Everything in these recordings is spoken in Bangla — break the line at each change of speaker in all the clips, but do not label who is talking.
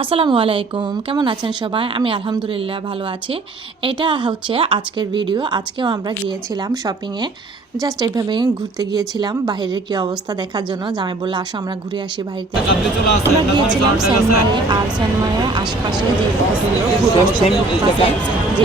আসসালামু আলাইকুম কেমন আছেন সবাই আমি আলহামদুলিল্লাহ ভালো আছি এটা হচ্ছে আজকের ভিডিও আজকেও আমরা গিয়েছিলাম শপিংয়ে জাস্ট এইভাবে ঘুরতে গিয়েছিলাম বাইরের কি অবস্থা দেখার জন্য জামাই বলল আসো আমরা ঘুরে আসি বাড়িতে আমরা গিয়েছিলাম সেনমারে আর সেনমারের আশপাশে যে যে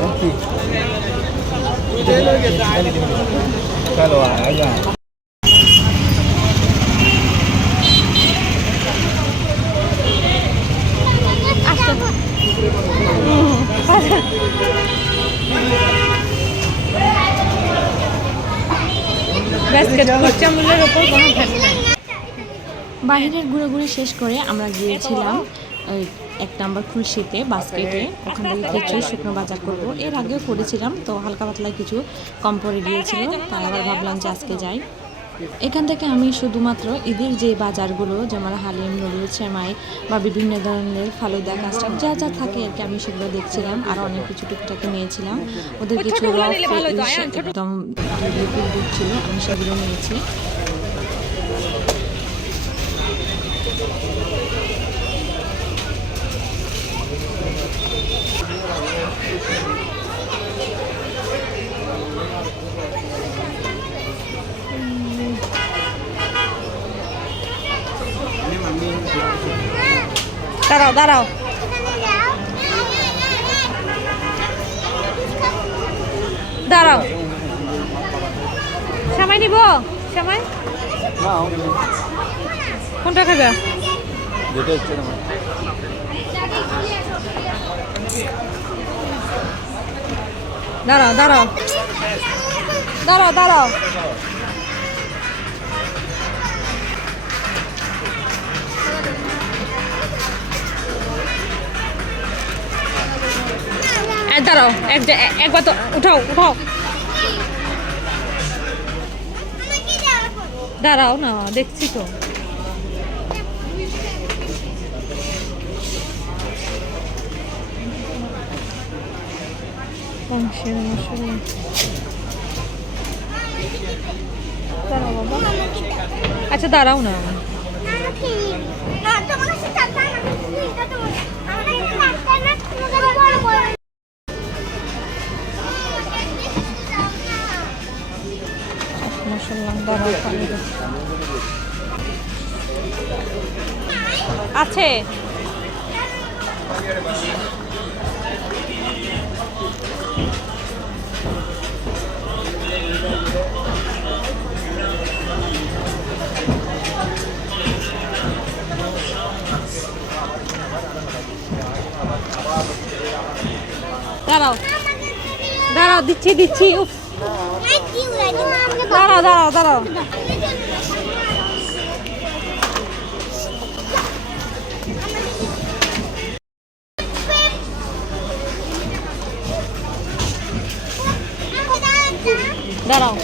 নাই
বাইরের ঘুরে শেষ করে আমরা গিয়েছিলাম এক নাম্বার খুলশিতে বাস্কেটে। ওখান থেকে কিছু শুকনো বাজার করব। এর আগেও করেছিলাম তো হালকা পাতলা কিছু কম পড়ে গিয়েছিল। তাই আবার ভাবলাম যে আজকে যাই। এখান থেকে আমি শুধুমাত্র ঈদের যে বাজারগুলো যেমন হালিম নুডল সেমাই বা বিভিন্ন ধরনের ফালুদা কাস্টার্ড যা যা থাকে আর কি আমি সেগুলো দেখছিলাম। আর অনেক কিছু টুকটাকে নিয়েছিলাম। ওদের কিছু
ছোট।
একদম ছিল আমি সেগুলো নিয়েছি।
দাঁড়াও দাঁড়াও। দাঁড়াও। সামাই নিব সামাই। কোনটা খাবে? দাঁড়াও দাঁড়াও। দাঁড়াও দাঁড়াও। দাঁড়াও এক একবার তো উঠাও উঠাও। দাঁড়াও না দেখছি তো। আচ্ছা দাঁড়াও না। আছে। দাঁড়াও। দাঁড়াও দিচ্ছি দিচ্ছি উফ। দাঁড়াও দাঁড়াও দাঁড়াও। দাঁড়াও।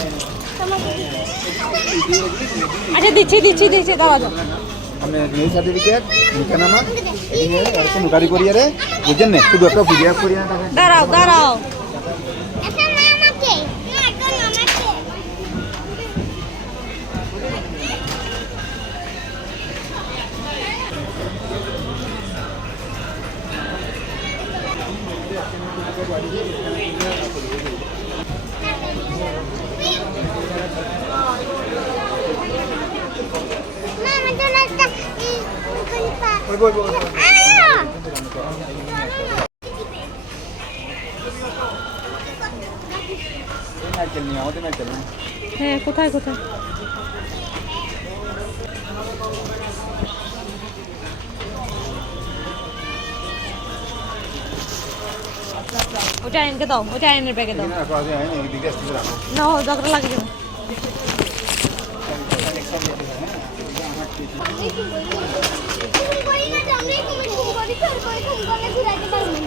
আচ্ছা দিচ্ছি দিচ্ছি দিচ্ছি দাঁড়াও।
আমি নিউ সার্টিফিকেট নিকানামা এরকম গাড়ি করিয়ারে বুঝছেন না? শুধু একটা ভিডিও করিয়া
দাঁড়াও দাঁড়াও।
ওই বই বই নারকেল নিয়ে আমাদের নারকেল না
হ্যাঁ কোথায় কোথায় ওটা আইনকে দাও ওটা আইনের ব্যাগে দাও
এখানে রাখো, আগে আইন, এদিকে আসতে রাখো।
না ঝগড়া লাগে কেন
ঘুরা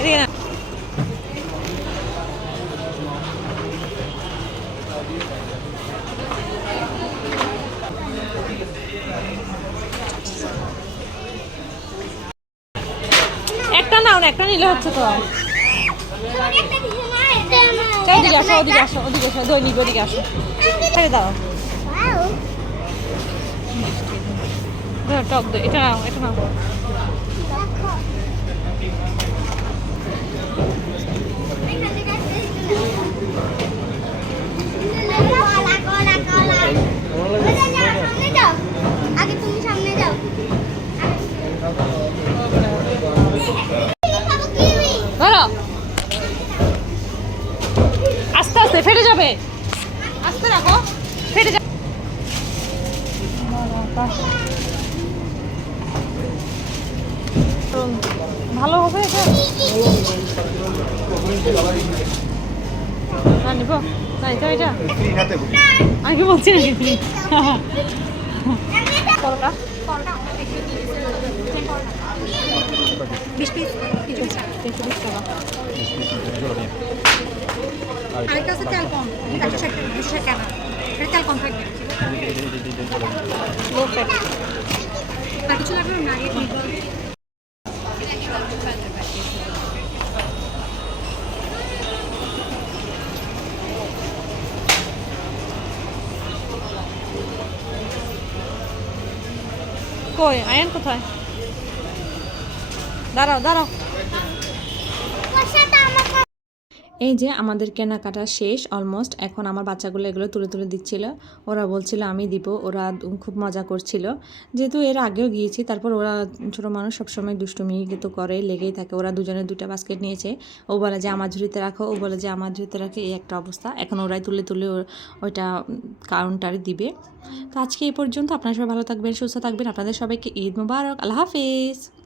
এদিকে না একটা নাও না একটা নিলে হচ্ছে তো। ওদিকে আসো ওদিকে আসো ওদিকে আসো দৈনিক ওদিকে আসো ছেড়ে দাও. টক দই এটা নাও এটা নাও আস্তে ফেটে যাবে। আস্তে রাখো, ফেটে যাবে। ভালো হবে এটা? না, নিব। না, এটা এটা। আমি কি বলছি নাকি? ফ্রি তিনশো বিশ টাকা।
আরেকটা আছে তেল কম একশো এটা তেল কম থাকবে আর
কই? আয়ন কোথায়? দাঁড়াও দাঁড়াও।
এই যে আমাদের কেনাকাটা শেষ অলমোস্ট এখন আমার বাচ্চাগুলো এগুলো তুলে তুলে দিচ্ছিল। ওরা বলছিল, আমি দিব। ওরা খুব মজা করছিল। যেহেতু এর আগেও গিয়েছি, তারপর ওরা ছোটো মানুষ সবসময় দুষ্টুমি তো করে, লেগেই থাকে। ওরা দুজনে দুটা বাস্কেট নিয়েছে। ও বলে যে, আমার ঝুড়িতে রাখো। ও বলে যে, আমার ঝুড়িতে রাখে। এই একটা অবস্থা। এখন ওরাই তুলে তুলে ওইটা কাউন্টারে দিবে। তো আজকে এই পর্যন্ত। আপনারা সবাই ভালো থাকবেন, সুস্থ থাকবেন। আপনাদের সবাইকে ঈদ মুবারক। আল্লাহ হাফিজ।